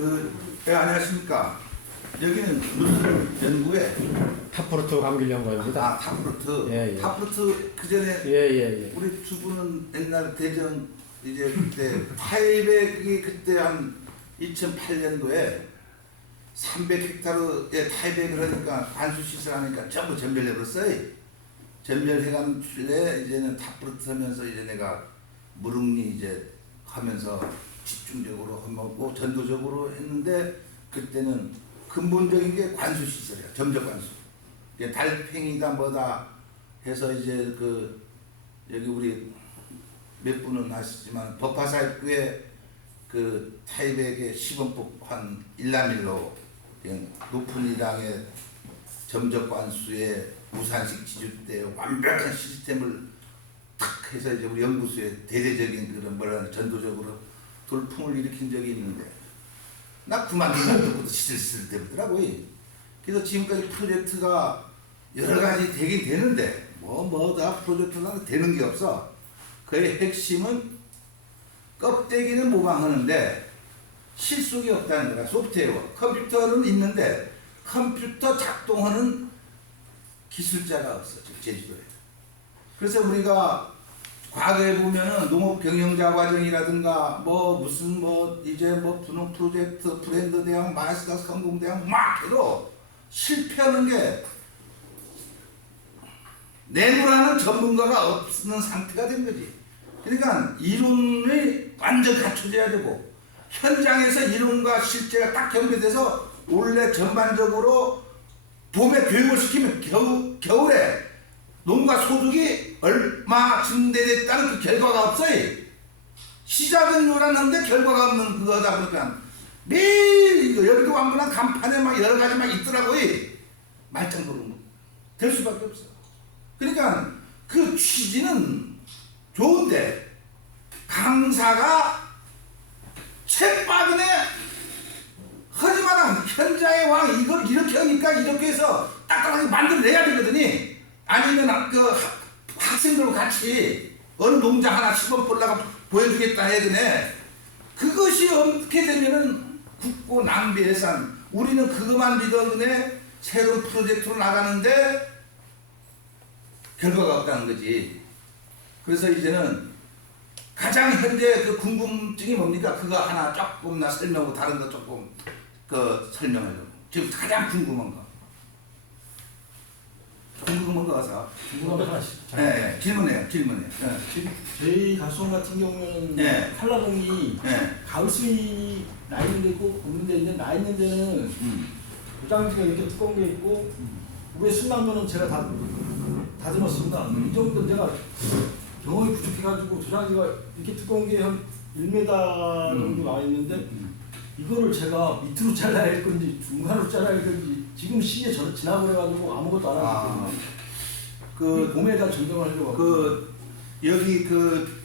네, 안녕하십니까. 여기는 무슨 연구회? 타프루트 감귤 연구입니다. 아, 타프루트. 예, 예. 타프루트 그 전에 예. 우리 두 분은 옛날 대전 이제 그때 800이 그때 한 2008년도에 300헥타르에 타이백을 하니까 관수 시설하니까 전부 전멸해버렸어요. 전멸해간 필래 이제는 타프루트 하면서 이제 내가 무릉리 이제 하면서 집중적으로 하고 전도적으로 했는데 그때는 근본적인 게 관수 시설이야. 점적 관수. 달팽이다 뭐다 해서 이제 그 여기 우리 몇 분은 아시지만 법화사입구에 그 타이백의 시범법 한 일남일로 높은 이랑의 점적 관수의 우산식 지주대 완벽한 시스템을 탁 해서 이제 우리 연구소에 대대적인 그런 뭐라 전도적으로 돌풍을 일으킨 적이 있는데 나 그만두면서부터 시들 때더라고요. 그래서 지금까지 프로젝트가 여러 가지 되긴 되는데 다 프로젝트는 되는 게 없어. 그의 핵심은 껍데기는 모방하는데 실속이 없다는 거야. 소프트웨어. 컴퓨터는 있는데 컴퓨터 작동하는 기술자가 없어. 지금 제주도에. 그래서 우리가 과거에 보면은 농업 경영자 과정이라든가 이제 분홍 프로젝트 브랜드 대학 마스터 성공 대학 막 해도 실패하는 게 내노라는 전문가가 없는 상태가 된 거지. 그러니까 이론이 완전 갖춰져야 되고 현장에서 이론과 실제가 딱 경계돼서 원래 전반적으로 봄에 교육을 시키면 겨울에 농가 소득이 얼마 증대됐다는 그 결과가 없어요. 시작은 요란한데 결과가 없는 그거다 보니까 매일 여기도 왕문한 간판에 막 여러 가지 막 있더라고요. 말짱으로 될 수밖에 없어. 그러니까 그 취지는 좋은데 강사가 책박은에 하지만 현장의 왕 이걸 이렇게 하니까 이렇게 해서 딱딱하게 만들어내야 되거든요. 아니면 그 학생들과 같이 어느 농장 하나 시범 보려고 보여주겠다 해그네. 그것이 어떻게 되면은 국고 낭비 예산. 우리는 그것만 믿어그네 새로운 프로젝트로 나가는데 결과가 없다는 거지. 그래서 이제는 가장 현재 그 궁금증이 뭡니까? 그거 하나 조금 나 설명하고 다른 거 조금 설명하려고. 지금 가장 궁금한 거. 궁금한 거 가서. 궁금한 거 하나씩. 네, 질문해요. 지금 저희 가수원 같은 경우에는 네. 한라봉이 네. 가을 수이 나 있는 데 있고 없는 데 있는데 나 있는 데는 도장지가 이렇게 두꺼운 게 있고 위에 순난 거는 제가 다 다듬었습니다. 이 정도 내가 경험이 부족해가지고 도장지가 이렇게 두꺼운 게 한 1m 정도 나와 있는데 이거를 제가 밑으로 잘라야 할 건지 중간으로 잘라야 할 건지 지금 시기에 지나버려가지고 아무것도 안 하고 그 봄에다 전정을 하려고 여기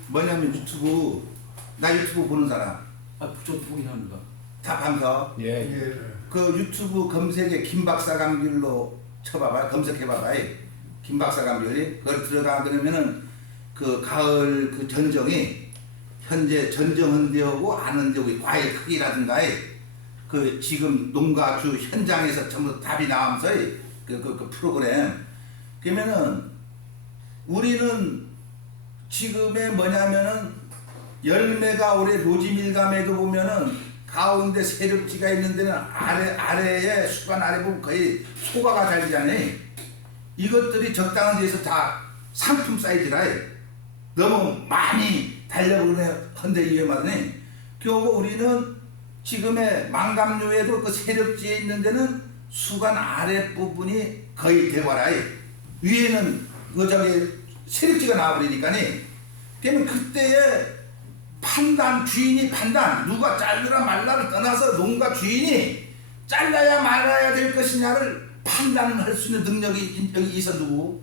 뭐냐면 나 유튜브 보는 사람 저 보긴 합니다. 다 밤서 예. 그 유튜브 검색에 김박사 감귤로 쳐봐봐. 검색해봐봐. 김박사 감귤이 그걸 들어가 그러면은 그 가을 그 전정이 현재 전정한 데하고 안 한 데하고 과일 크기라든가 그 지금 농가주 현장에서 전부 답이 나오면서 그 프로그램 그러면은 우리는 지금의 뭐냐면은 열매가 올해 로지밀감에도 보면은 가운데 세력지가 있는 데는 아래에 수반 아래 보면 거의 소가가 달리잖아요. 이것들이 적당한 데서 다 상품 사이즈라 너무 많이 달려보는 헌데 위험하더니 결국 우리는 지금의 망감류에도 그 세력지에 있는 데는 수간 아랫부분이 거의 대과라 위에는 세력지가 나와버리니까니 그러면 그때의 주인이 판단 누가 잘르라 말라를 떠나서 농가 주인이 잘라야 말아야 될 것이냐를 판단할 수 있는 능력이 여기 있어 누구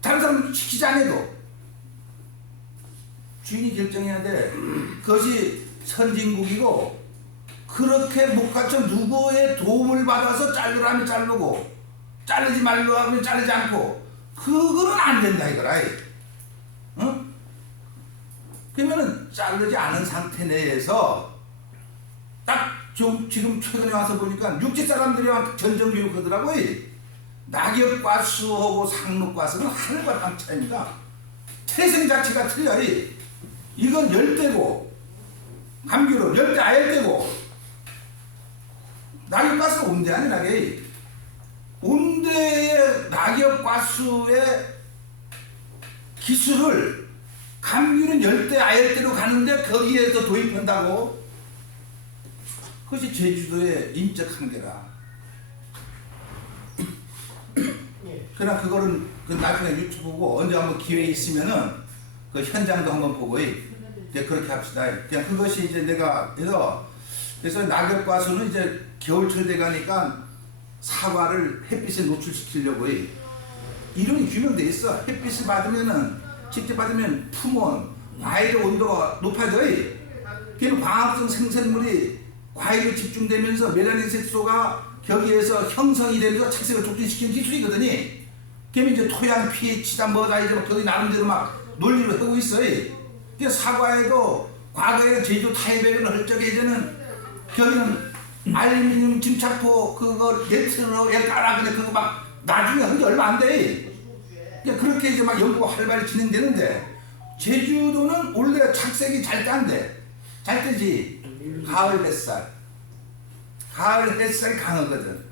다른 사람 시키지 않아도 주인이 결정해야 돼. 그것이 선진국이고 그렇게 못 갖춰 누구의 도움을 받아서 자르라면 자르고 자르지 말로 하면 자르지 않고 그거는 안 된다 이거라. 어? 그러면은 자르지 않은 상태 내에서 지금 최근에 와서 보니까 육지 사람들이랑 전정교육 하더라고요. 낙엽과수하고 상록과수는 하늘과 땅 차이입니다. 태생 자체가 틀려요. 이건 열대고 감귤은 열대 아열대고 낙엽과수는 온대 아니라게 온대의 낙엽과수의 기술을 감귤은 열대 아열대로 가는데 거기에서 도입한다고. 그것이 제주도의 인적 한계라. 그러나 그거는 그 나중에 유튜브고 언제 한번 기회 있으면은 그 현장도 한번 보고 이제 그렇게 합시다. 그냥 그것이 이제 내가 그래서 낙엽과수는 이제 겨울철 돼 가니까 사과를 햇빛에 노출시키려고 이름이 규명돼 있어. 햇빛을 받으면은 직접 받으면 품온 과일의 온도가 높아져요. 그럼 광합성 생산물이 과일에 집중되면서 멜라닌 색소가 거기에서 형성이 되면서 착색을 촉진시키는 기술이거든요. 그러면 이제 토양 pH다 뭐다 이제 막 거기 나름대로 막 논리를 하고 있어요. 그래서 사과에도 과거에 제주 타이베리를 할 적에 이제는 거기는 알루미늄 침착포 그거 네트로 깔아 근데 그거 막 나중에 한 게 얼마 안 돼. 그렇게 이제 막 연구가 활발히 진행되는데 제주도는 원래 착색이 잘 딴데 잘 뜨지. 가을 햇살이 강하거든.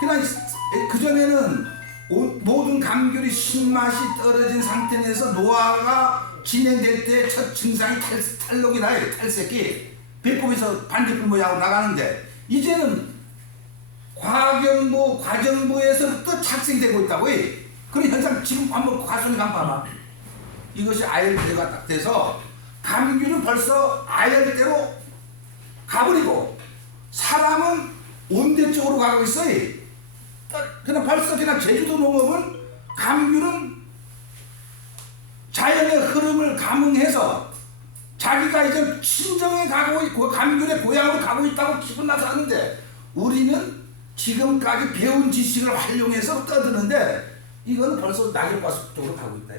그러나 그전에는 모든 감귤이 신맛이 떨어진 상태에서 노화가 진행될 때 첫 증상이 탈록이 나요. 탈색이 배꼽에서 반딧불 모양으로 나가는데 이제는 과정부에서 또 착색이 되고 있다고 해. 그런 현상 지금 한번 과순이 봐봐. 이것이 아열대가 딱 돼서 감귤은 벌써 아열대로 가버리고 사람은 온대 쪽으로 가고 있어요. 그냥 벌써 그냥 제주도 농업은 감귤은 자연의 흐름을 감응해서 자기가 이제 친정에 가고 있고 감귤의 고향으로 가고 있다고 기분 나서 하는데 우리는 지금까지 배운 지식을 활용해서 떠드는데 이건 벌써 낙엽과수 쪽으로 가고 있다.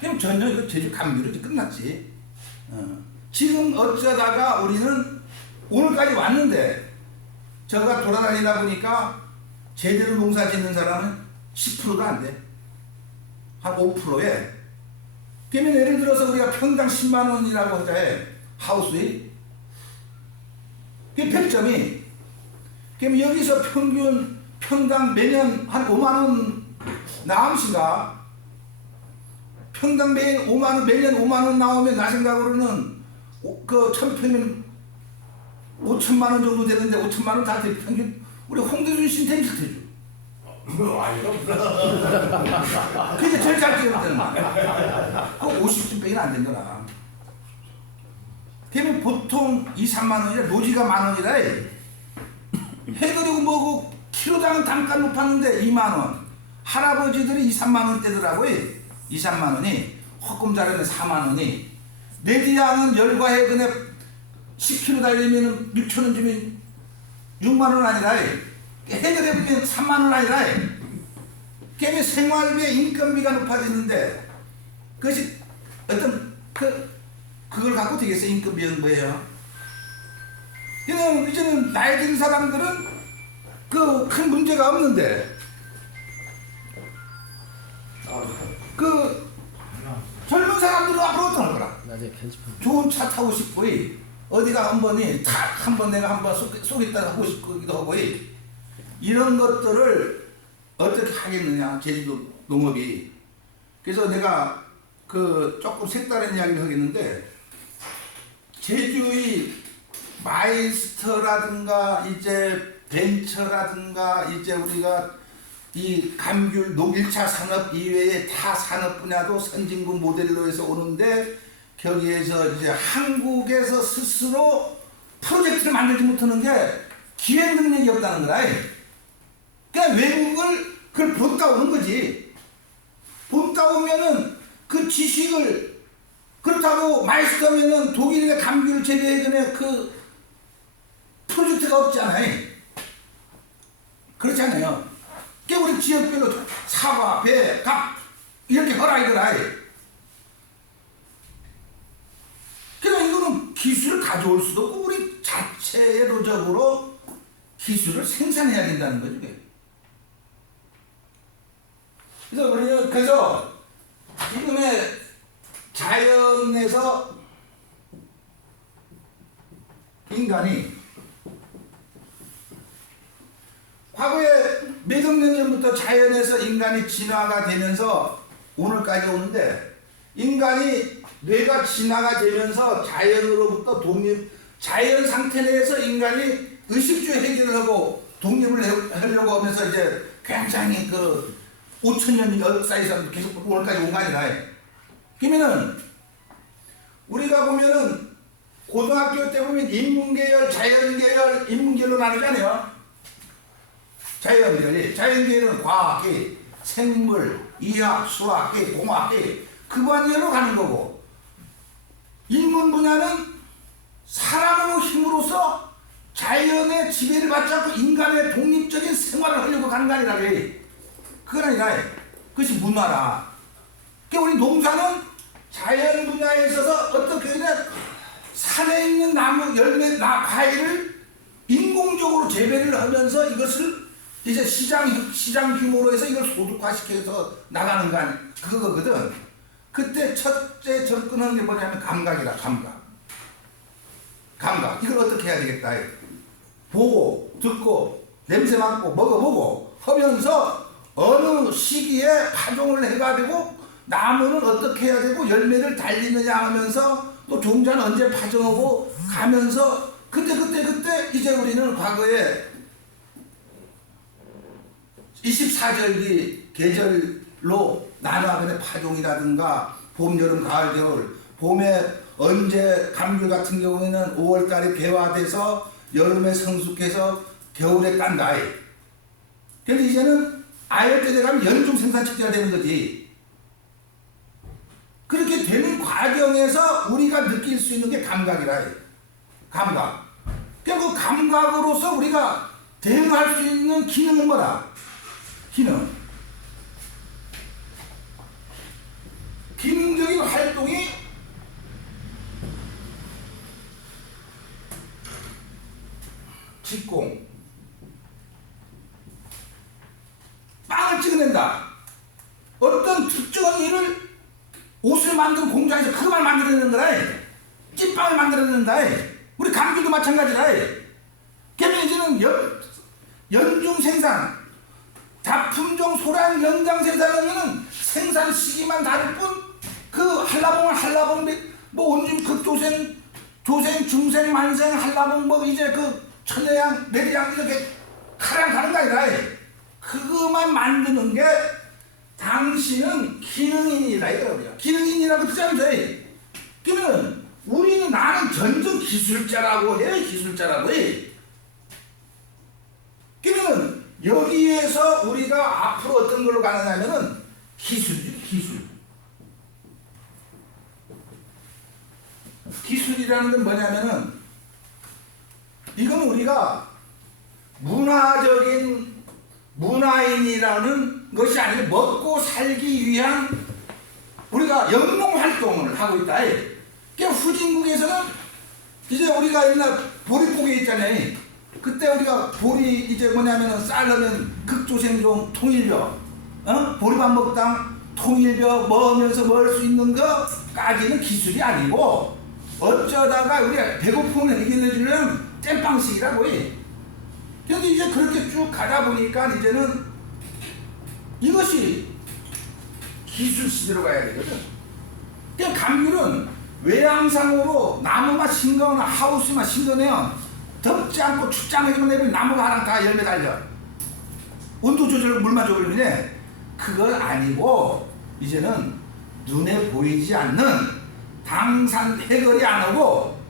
그럼 전혀 제주 감귤은 끝났지. 지금 어쩌다가 우리는 오늘까지 왔는데 제가 돌아다니다 보니까 제대로 농사 짓는 사람은 10%도 안 돼. 한 5%에. 그러면 예를 들어서 우리가 평당 10만 원이라고 하자 해. 하우스에. 그게 100점이. 그럼 여기서 평당 매년 한 5만 원 나옴시가 평당 매년 5만 원, 매년 5만 원 나오면 나 생각으로는 그 1000평이면 5천만 원 정도 되는데 5천만 원 다 돼. 평균 우리 홍대준 씨한테 비슷해줘. 그게 제일 잘 뛰어드는 거야. 그 50쯤 안 된 거라. 그러면 보통 2, 3만 원이라 노지가 만 원이라 해. 해그리고 뭐고 키로당 단가 높았는데 2만 원. 할아버지들이 2, 3만 원대더라고. 2, 3만 원이 헛금 자르면 4만 원이. 내지양은 열과 해근에 10kg 달리면 6천 원 주면 6만 원 아니라 해결해 보면 3만 원 아니라 걔네 생활비에 인건비가 높아지는데 그것이 어떤 그걸 갖고 되겠어. 인건비는 뭐예요? 그냥 이제는 나이 든 사람들은 그 큰 문제가 없는데 그 젊은 사람들은 앞으로 어떤 거라? 좋은 차 타고 싶고 어디가 한번 내가 한번 쏘겠다 하고 싶기도 하고 이런 것들을 어떻게 하겠느냐 제주도 농업이. 그래서 내가 그 조금 색다른 이야기를 하겠는데 제주의 마이스터라든가 이제 벤처라든가 이제 우리가 이 감귤 녹일차 산업 이외에 타 산업 분야도 선진국 모델로 해서 오는데 거기에서 이제 한국에서 스스로 프로젝트를 만들지 못하는 게 기획 능력이 없다는 거라. 그러니까 외국을 그걸 본따 오는 거지. 본따 오면은 그 지식을 그렇다고 마이스터면은 독일의 감귤 재배에 그 프로젝트가 없잖아요. 그렇지 않아요. 우리 지역별로 사과, 배, 갑 이렇게 허라 이거라. 그러니까 이거는 기술을 가져올 수도 없고 우리 자체로적으로 기술을 생산해야 된다는 거죠. 그게. 그래서 지금의 자연에서 인간이 과거에 몇억 년 전부터 자연에서 인간이 진화가 되면서 오늘까지 오는데 인간이 뇌가 진화가 되면서 자연으로부터 자연 상태 내에서 인간이 의식주 해결을 하고 독립을 하려고 하면서 이제 굉장히 그 5천년 역사에서 계속 오늘까지 온 거 아니라. 그러면은 우리가 보면은 고등학교 때 보면 인문계열, 자연계열, 인문계열로 나누잖아요. 자연계열은 과학계, 생물, 이학, 수학계, 공학계 그 분야로 가는 거고, 인문 분야는 사람의 힘으로서 자연의 지배를 받지 않고 인간의 독립적인 생활을 하려고 가는 거 아니라 그래. 그건 아니라 그것이 문화라. 그러니까 우리 농사는 자연 분야에 있어서 어떻게 하냐, 산에 있는 나무, 열매, 과일을 인공적으로 재배를 하면서 이것을 이제 시장 규모로 해서 이걸 소득화시켜서 나가는 거 아니, 그거거든. 그때 첫째 접근하는 게 뭐냐면 감각이라, 감각. 이걸 어떻게 해야 되겠다. 보고, 듣고, 냄새 맡고, 먹어보고 하면서 어느 시기에 파종을 해가지고 나무는 어떻게 해야 되고 열매를 달리느냐 하면서 또 종자는 언제 파종하고 가면서 그때 이제 우리는 과거에 24절기 계절로 나눠가는 파종이라든가 봄, 여름, 가을, 겨울, 봄에 언제 감귤 같은 경우에는 5월달에 개화돼서 여름에 성숙해서 겨울에 딴다. 근데 이제는 아열 때 되면 연중 생산 체제가 되는 거지. 그렇게 되는 과정에서 우리가 느낄 수 있는 게 감각이라. 감각. 그 감각으로서 우리가 대응할 수 있는 기능은 뭐다? 기능적인 활동이 직공, 빵을 찍어낸다. 어떤 특정한 일을 옷을 만드는 공장에서 그것만 만들어내는 거라. 찐빵을 만들어낸다. 우리 감귤도 마찬가지라. 그러면 이제는 연중 생산, 다품종 소량 연장 생산하면은 생산 시기만 다를 뿐 그 한라봉 뭐 온중 극조생, 조생, 중생, 만생, 한라봉 뭐 이제 그 천여양, 내리양 이렇게 가량 가는 거 아니라. 그것만 만드는 게 당신은 기능인이라 이거야. 기능인이라고 듣자면서. 그러면 우리는 나는 전전 기술자라고 해. 그러면 여기에서 우리가 앞으로 어떤 걸로 가느냐면은 기술이지. 기술이라는 건 뭐냐면은 이건 우리가 문화인이라는 것이 아니라 먹고 살기 위한 우리가 영농 활동을 하고 있다. 그러니까 후진국에서는 이제 우리가 옛날 보릿고개 있잖아요. 그때 우리가 보리 이제 뭐냐면은 쌀하면 극조생종 통일벼, 보리밥 먹당 통일벼 먹으면서 먹을 수 있는 거까지는 기술이 아니고 어쩌다가 우리가 배고픔을 해결해 주려면 땜빵식이라고 해. 근데 이제 그렇게 쭉 가다 보니까 이제는 이것이 기술 시대로 가야 되거든. 그러니까 감귤은 외양상으로 나무만 심거나 하우스만 심거나 덥지 않고 춥지 않게만 내면 나무가 하나 다 열매 달려. 온도 조절, 물만 조절이네. 그걸 아니고 이제는 눈에 보이지 않는 당산 해결이 안 하고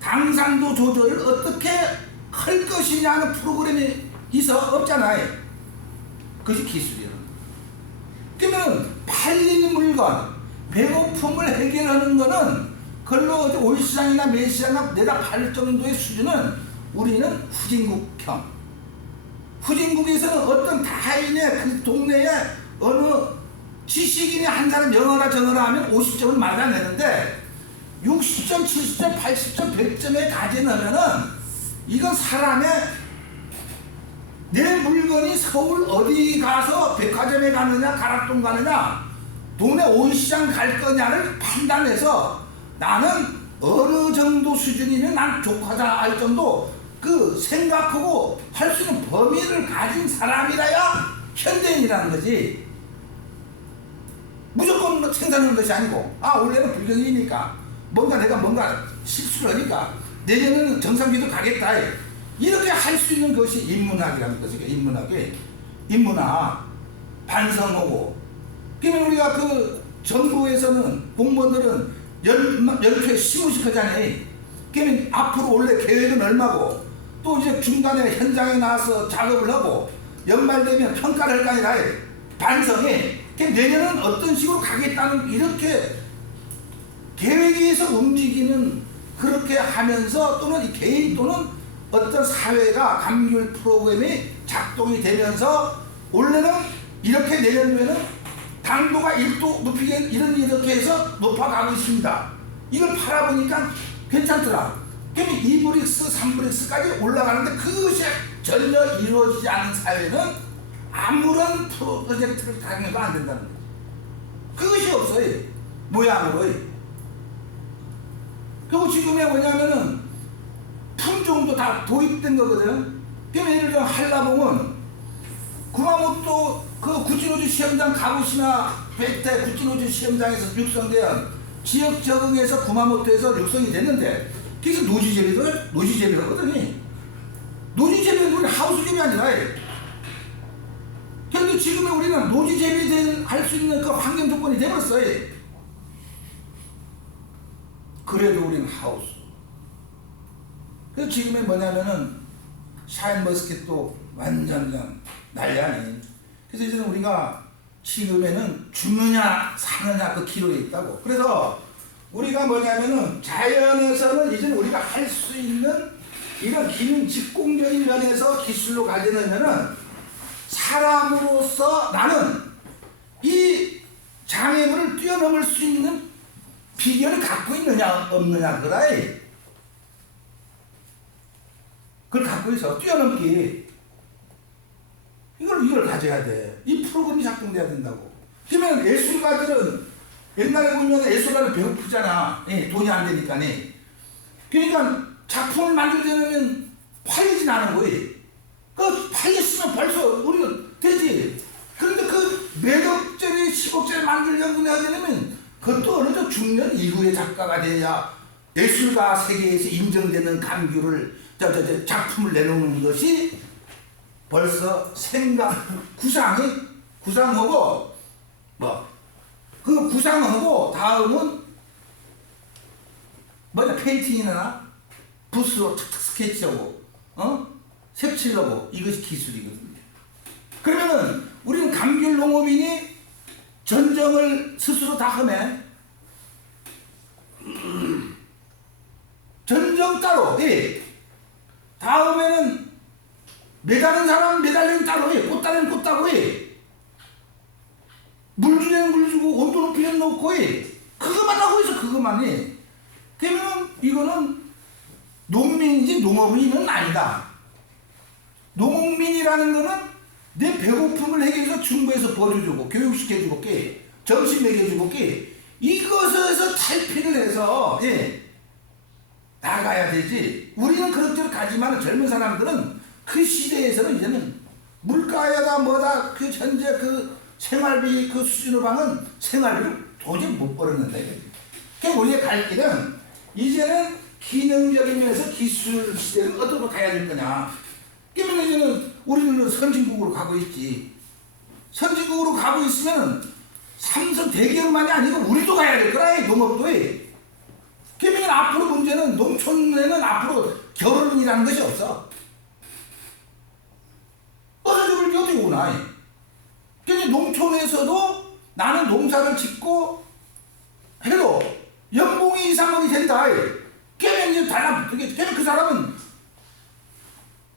당산도 조절을 어떻게 할 것이냐 하는 프로그램이 없잖아요. 그것이 기술이에요. 그러면 팔리는 물건, 배고픔을 해결하는 거는 그걸로 올시장이나 매시장이나 내다 팔 정도의 수준은 우리는 후진국형. 후진국에서는 어떤 타인의 그 동네에 어느 지식인이 한 사람 영어라 저어라 하면 50점을 맞아내는데 60점, 70점, 80점, 100점에 가지려면은 이건 사람의 내 물건이 서울 어디 가서 백화점에 가느냐 가락동 가느냐 동네 온시장 갈 거냐를 판단해서 나는 어느 정도 수준이면 난 족하다 할 정도 그 생각하고 할 수 있는 범위를 가진 사람이라야 현대인이라는 거지. 무조건 생산하는 것이 아니고 원래는 불경이니까 내가 뭔가 실수를 하니까 내년에는 정상기도 가겠다 이렇게 할 수 있는 것이 인문학이라는 것이죠. 인문학 반성하고 그러면 우리가 그 정부에서는 공무원들은 연초에 시무식 하잖아요. 그러면 앞으로 원래 계획은 얼마고 또 이제 중간에 현장에 나와서 작업을 하고 연말 되면 평가를 할 거 아니라 반성해. 내년은 어떤 식으로 가겠다는 이렇게 계획에서 움직이는 그렇게 하면서 또는 이 개인 또는 어떤 사회가 감귤 프로그램이 작동이 되면서 원래는 이렇게 내년도에는 당도가 1도 높이게 이렇게 해서 높아가고 있습니다. 이걸 팔아보니까 괜찮더라. 그러면 2브릭스, 3브릭스까지 올라가는데 그것이 전혀 이루어지지 않은 사회는 아무런 프로젝트를 당해도 안 된다는 거지. 그것이 없어요. 모양으로. 그리고 지금에 뭐냐면은 품종도 다 도입된 거거든. 그러면 예를 들어 한라봉은 구마모토 그 구진호주 시험장 가부시나 베테 구진호주 시험장에서 육성된 지역 적응에서 구마모토에서 육성이 됐는데 그래서 노지재배를 하거든요. 노지재배는 우리 하우스재배 아니라 그런데 지금의 우리는 노지재배 할 수 있는 그 환경 조건이 되었어요. 그래도 우리는 하우스. 그래서 지금의 뭐냐면은 샤인머스켓도 완전 난리 아니. 그래서 이제는 우리가 지금에는 죽느냐 사느냐 그 기로에 있다고. 그래서 우리가 뭐냐면은 자연에서는 이제는 우리가 할 수 있는 이런 기능 직공적인 면에서 기술로 가지려면은 사람으로서 나는 이 장애물을 뛰어넘을 수 있는 비결을 갖고 있느냐 없느냐 그래. 그걸 갖고 있어. 뛰어넘기. 이걸 가져야 돼. 이 프로그램이 작동돼야 된다고. 그러면 예술가들은 옛날에 보면 예술가를 배고프잖아. 돈이 안 되니까. 그러니까 작품을 만들려면 팔리진 않은 거예요. 그 팔렸으면 벌써 우리는 되지. 그런데 그 몇 억짜리 10억짜리 만들려고 하려면 그것도 어느 정도 중년 이후의 작가가 돼야 예술가 세계에서 인정되는 감귤을 작품을 내놓는 것이 벌써 구상하고 그 구상하고 다음은 페인팅이나 붓으로 탁탁 스케치하고 색칠하고 이것이 기술이거든요. 그러면은 우리는 감귤 농업인이 전정을 스스로 다 하매 전정 따로 다음에는 매다는 사람 매달리는 따로 꽃다리는 꽃 따고 물 주려는 물 주고 온도 높이는 놓고 그것만 하고 있어. 그것만 그러면 이거는 농민이지 농업인은 아니다. 농민이라는 거는 내 배고픔을 해결해서 중부에서 버려주고 교육시켜주고 점심 먹여주고 이것에서 탈피를 해서 나가야 되지. 우리는 그렇게 가지만 젊은 사람들은 그 시대에서는 이제는 물가에다 뭐다 그 현재 그 생활비 그 수준으로 방은 생활비를 도저히 못 벌었는데 우리의 갈 길은 이제는 기능적인 면에서 기술 시대를 어디로 가야 될 거냐. 그러면 이제는 우리는 선진국으로 가고 있지. 선진국으로 가고 있으면 삼성 대기업만이 아니고 우리도 가야 될 거라. 농업도 그러면 앞으로 문제는 농촌에는 앞으로 결혼이라는 것이 없어. 어서 죽을 게 어떻게 오나. 그러니까 농촌에서도 나는 농사를 짓고 해도 연봉이 이상원이 된다. 그러면 이제 달라붙게. 그러면 그 사람은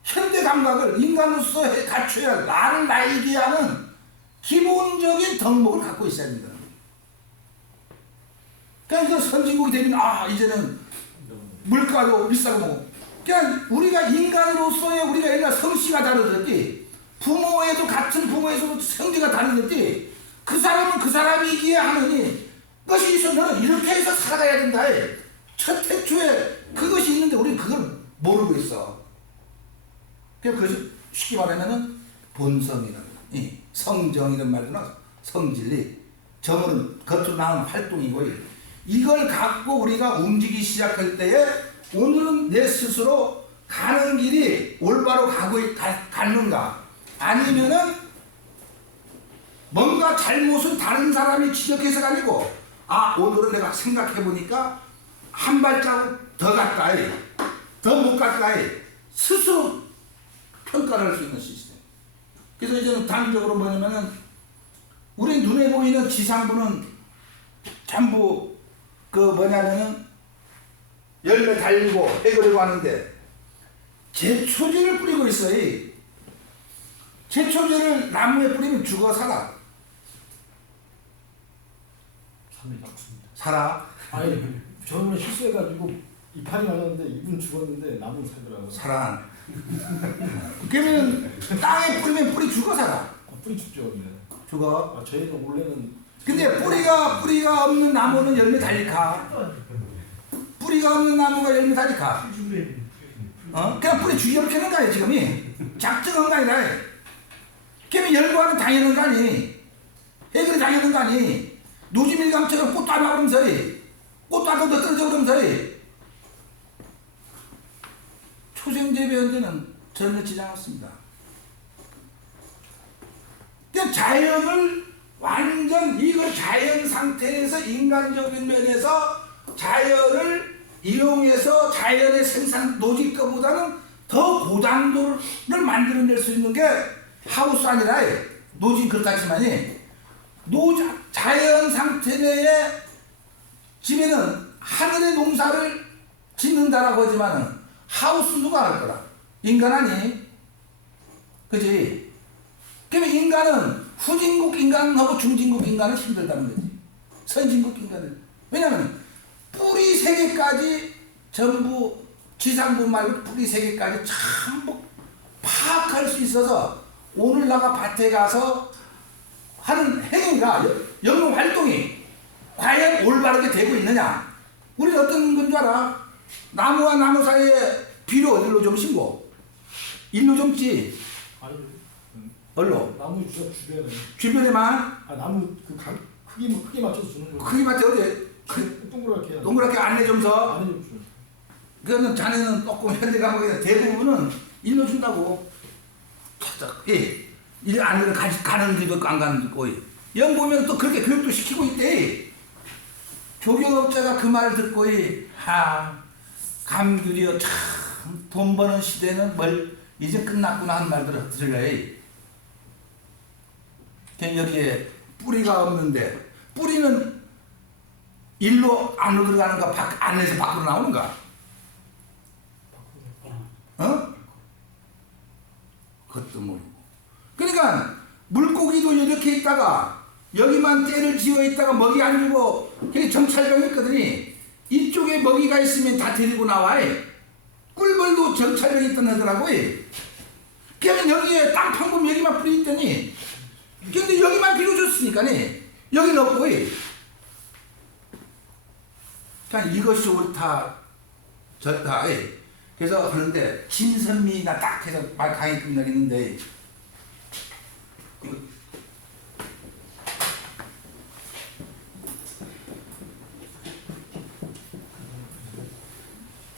현대 감각을 인간으로서 갖춰야 나를 날게 하는 기본적인 덕목을 갖고 있어야 됩니다. 그러니까 선진국이 되면 이제는 물가도 비싸고 뭐. 그러니까 우리가 인간으로서의 우리가 옛날 성씨가 다르듯이 부모에도 같은 부모에서도 성질가 다르듯이 그 사람은 그 사람이기에 하느니 그것이 있어 너는 이렇게 해서 살아가야 된다. 첫 태초에 그것이 있는데 우리는 그걸 모르고 있어. 그것이 쉽게 말하면은 본성이라는 성정 이런 말도 나서 성질리 정은 겉으로 나오는 활동이고 이걸 갖고 우리가 움직이기 시작할 때에 오늘은 내 스스로 가는 길이 올바로 가는가 아니면은 뭔가 잘못은 다른 사람이 지적해서가 아니고 오늘은 내가 생각해보니까 한 발자국 더 갔다 더 못 갔다 스스로 평가를 할 수 있는 시스템. 그래서 이제는 단적으로 뭐냐면은 우리 눈에 보이는 지상부는 전부 그 뭐냐면은 열매 달리고 해그려고 하는데 제초제를 뿌리고 있어요. 제초제를 나무에 뿌리면 죽어 살아? 살아? 아니 저는 실수해가지고 이파리 맞았는데 이분 죽었는데 나무는 살더라고요. 살아. 그러면 땅에 뿌리면 뿌리 죽어 살아? 뿌리 죽죠. 죽어. 저희는 원래는 근데 뿌리가 없는 나무는 열매 달릴까? 뿌리가 없는 나무가 열매 달릴까? 그냥 뿌리 죽이려고 캐는 거 아니야 지금이? 작정한 거 아니라. 그러면 열과는 당연한 거 아니? 해결이 당연한 거 아니? 노지밀감처럼 꽃도 안 나오면서 꽃도 안 더 떨어져 버리면서 초생재배 현재는 전혀 지장 없습니다. 그러니까 자연을 완전 이걸 자연 상태에서 인간적인 면에서 자연을 이용해서 자연의 생산 노지과보다는 더 고당도를 만들어낼 수 있는 게 하우스 아니라 노지 그렇다지만이 자연 상태 내에 집에는 하늘의 농사를 짓는다라고 하지만은 하우스 누가 할 거라? 인간 아니? 그지? 그러면 인간은 후진국 인간하고 중진국 인간은 힘들다는 거지. 선진국 인간은. 왜냐면 뿌리 3개까지 전부 지상부 말고 뿌리 3개까지 전부 파악할 수 있어서 오늘 나가 밭에 가서 하는 행위가 영농 활동이 과연 올바르게 되고 있느냐? 우리는 어떤 건 줄 알아? 나무와 나무 사이에 비료 어디로 좀 심고 일로 좀 찌. 아니 얼로? 나무 주변에 주변에만 나무 그 크기 맞춰서 주는 거예요. 크기 맞지 어디? 동그랗게 동그랗게 안내 점서. 안에 좀 줘. 그거는 자네는 조금 현대 과목에서 대부분은 일로 준다고. 일 안으로 가는 길도 있고 안 가는 길도 있고. 영 보면 또 그렇게 교육도 시키고 있대. 조경업자가 그 말을 듣고 감귤이여 참 돈 버는 시대는 이제 끝났구나 하는 말들을 들어요. 여기에 뿌리가 없는데 뿌리는 일로 안으로 들어가는가 안에서 밖으로 나오는가? 그것도 모르고. 그러니까 물고기도 이렇게 있다가 여기만 떼를 지어 있다가 먹이 안 주고 정찰병이 있거든요. 이쪽에 먹이가 있으면 다 데리고 나와. 꿀벌도 정찰병이 있던 하더라고요. 그러면 여기에 땅 판금 여기만 뿌리 있더니 근데 여기만 비료 줬으니까 여기는 없고. 그러니까 이것이 옳다 좋다. 그래서 하는데 진선미가 딱 해서 강의 끝나겠는데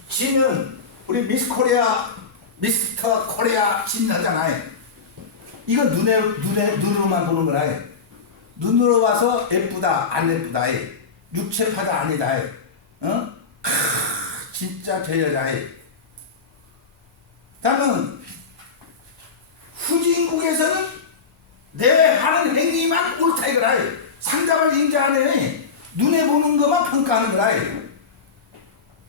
진은 우리 미스터 코리아 진 하잖아요. 이거 눈으로만 보는 거라. 눈으로 봐서 예쁘다 안 예쁘다. 육체파다 아니다. 진짜 저 여자. 다음은 후진국에서는 내 하는 행위만 옳다 이거라. 상담을 인정하네. 눈에 보는 것만 평가하는 거라.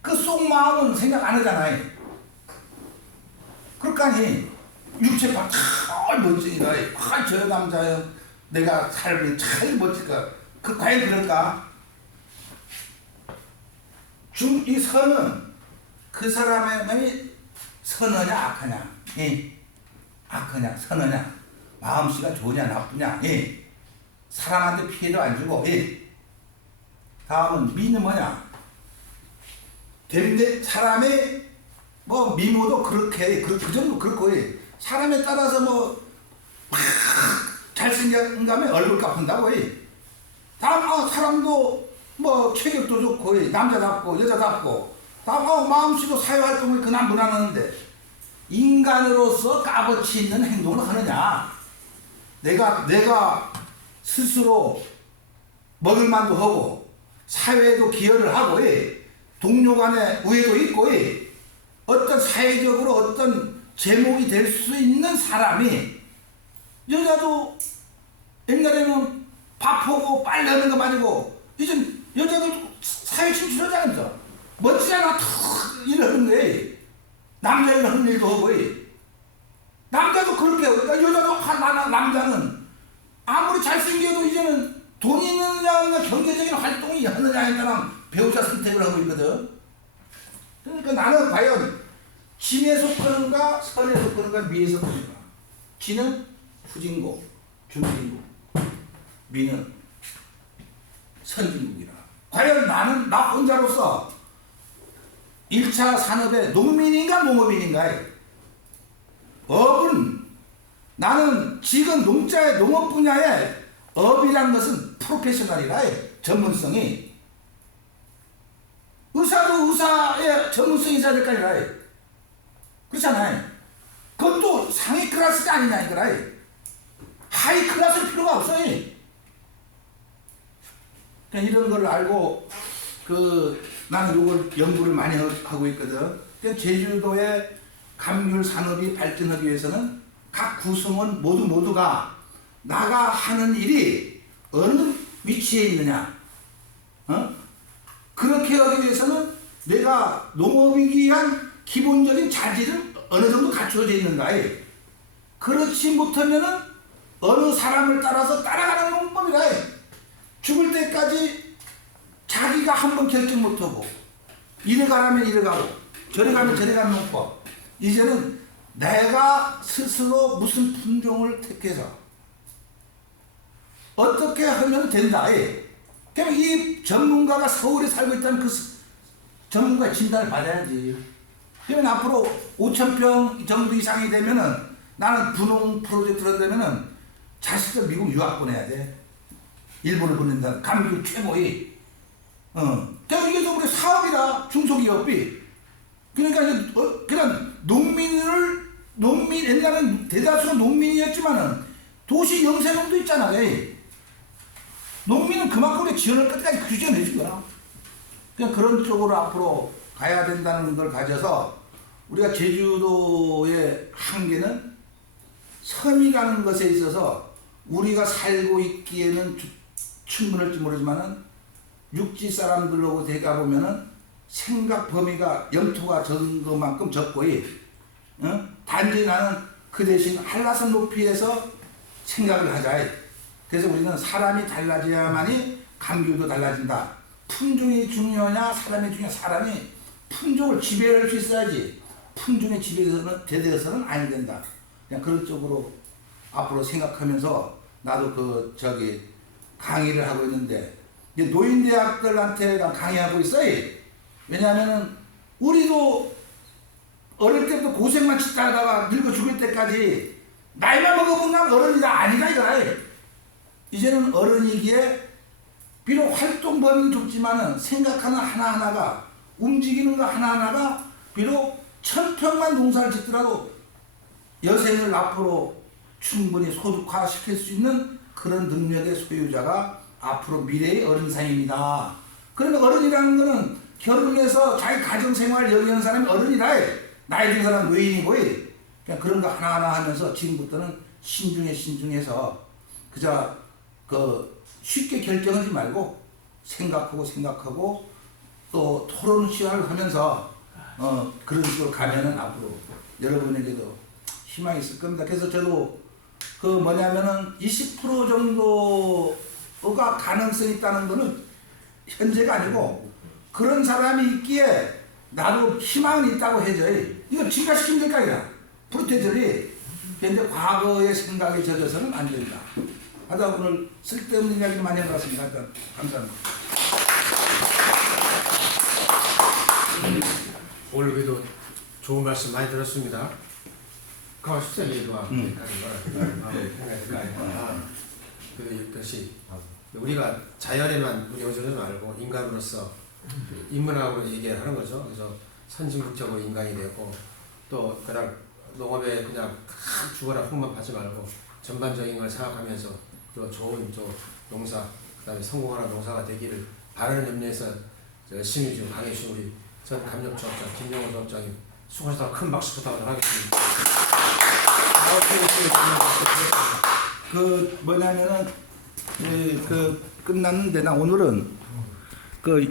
그 속마음은 생각 안 하잖아요. 그러니까 육체파 참 멋쟁이다. 저 남자여 내가 살면 참 멋질까. 과연 그럴까? 이 선은 그 사람의 마음이 선하냐 악하냐, 예. 악하냐 선하냐, 마음씨가 좋으냐 나쁘냐, 예. 사람한테 피해도 안 주고, 예. 다음은 미는 뭐냐, 사람의 뭐 미모도 그렇게 그 정도 그렇고, 예. 사람에 따라서 뭐 잘생긴 다음에 얼굴 갚은다고, 예. 다음 사람도 뭐 체격도 좋고, 예. 남자답고 여자답고, 다음 마음씨도 사회활동을 그날 무난하는데 인간으로서 값어치 있는 행동을 하느냐, 내가 스스로 먹을 만도 하고 사회에도 기여를 하고, 예. 동료 간에 우애도 있고, 예. 어떤 사회적으로 어떤 제목이 될 수 있는 사람이, 여자도 옛날에는 밥하고 빨래하는 거 말고 이젠 여자도 사회 진출하지 않습니까? 멋지지 않아 탁 일을 하는 거예요. 남자 일 하는 일도 하고, 예. 남자도 그렇게, 여자도 남자는 아무리 잘생겨도 이제는 돈 있느냐 경제적인 활동이 하느냐에 따라 배우자 선택을 하고 있거든. 그러니까 나는 과연 진에 속하는가 선에 속하는가 미에 속하는가. 진은 후진국, 중진국, 미는 선진국이라. 과연 나는 나 혼자로서 1차 산업의 농민인가 농업인인가. 업은 나는 지금 농업 분야에 업이라는 것은 프로페셔널이라, 전문성이. 의사도 의사의 전문성이 있어야 될 거 아니라. 그렇잖아요. 그것도 상위 클래스가 아니냐 이거라. 하이 클래스일 필요가 없어요. 그러니까 이런 걸 알고 나는 이걸 연구를 많이 하고 있거든. 그러니까 제주도의 감귤 산업이 발전하기 위해서는 각 구성원 모두가 나가 하는 일이 어느 위치에 있느냐, 그렇게 하기 위해서는 내가 농업이기 위한 기본적인 자질은 어느 정도 갖춰져 있는가. 그렇지 못하면은 어느 사람을 따라서 따라가는 농법이라. 죽을 때까지 자기가 한번 결정 못하고, 이래 가라면 이래 가고 저래 가면 저래 가는 농법. 이제는 내가 스스로 무슨 품종을 택해서 어떻게 하면 된다. 그럼 이 전문가가 서울에 살고 있다는 그 전문가의 진단을 받아야지. 그러면 앞으로 5,000평 정도 이상이 되면은 나는 분홍 프로젝트를 한다면은 자식들 미국 유학 보내야 돼. 일본을 보낸다. 감귤 최고의. 그러니까 이게 또 우리 사업이다. 중소기업이. 그러니까 그냥 옛날엔 대다수는 농민이었지만은 도시 영세농도 있잖아. 농민은 그만큼의 지원을 끝까지 규정해 준 거야. 그냥 그런 쪽으로 앞으로 가야 된다는 걸 가져서 우리가 제주도의 한계는 섬이라는 것에 있어서 우리가 살고 있기에는 충분할지 모르지만은 육지 사람들하고 대가 보면은 생각 범위가 영토가 적은 것만큼 적고, 단지 나는 그 대신 한라산 높이에서 생각을 하자. 그래서 우리는 사람이 달라져야만이 감귤도 달라진다. 품종이 중요하냐 사람이 중요하냐. 사람이 품종을 지배할 수 있어야지 품종에 지배되어서는 아니 된다. 그냥 그런 쪽으로 앞으로 생각하면서 나도 강의를 하고 있는데, 이제 노인대학들한테 강의하고 있어요. 왜냐하면은 우리도 어릴 때부터 고생만 짓다 하다가 늙어 죽을 때까지 나이만 먹어보면 어른이다 아니다 이거라. 이제는 어른이기에 비록 활동 범위는 좁지만은 생각하는 하나하나가, 움직이는 거 하나하나가 비록 1,000평만 농사를 짓더라도 여생을 앞으로 충분히 소득화시킬 수 있는 그런 능력의 소유자가 앞으로 미래의 어른상입니다. 그러면 어른이라는 거는 결혼해서 자기 가정생활 영위하는 사람이 어른이라. 나이 든 사람 노인이고. 그냥 그런 거 하나하나 하면서 지금부터는 신중해서 그저 쉽게 결정하지 말고 생각하고 또 토론 시간을 하면서 그런 식으로 가면은 앞으로 여러분에게도 희망이 있을 겁니다. 그래서 저도 뭐냐면은 20% 정도가 가능성이 있다는 거는 현재가 아니고 그런 사람이 있기에 나도 희망은 있다고 해줘요. 이거 지가 시키면 될 거 아니야. 프로테저리. 그런데 과거의 생각에 젖어서는 안 된다. 하다 오늘 쓸데없는 이야기를 많이 해봤습니다. 일단 감사합니다. 오늘 그래도 좋은 말씀 많이 들었습니다. 그거 숙제 얘기와 그것이 우리가 자연에만 우리 의존하지 말고 인간으로서 인문학으로 얘기하는 거죠. 그래서 선진국적으로 인간이 되고 또 그냥 농업에 그냥 죽어라 흙만 파지 말고 전반적인 걸 생각하면서 또 좋은 또 농사 그다음에 성공하는 농사가 되기를 바라는 염려에서 열심히 좀 강해주신 우리 전 감염조합장 김영호 조합장님 수고하셔서 큰 박수 부탁을 하겠습니다. 그 뭐냐면은 그 끝났는데 나 오늘은 그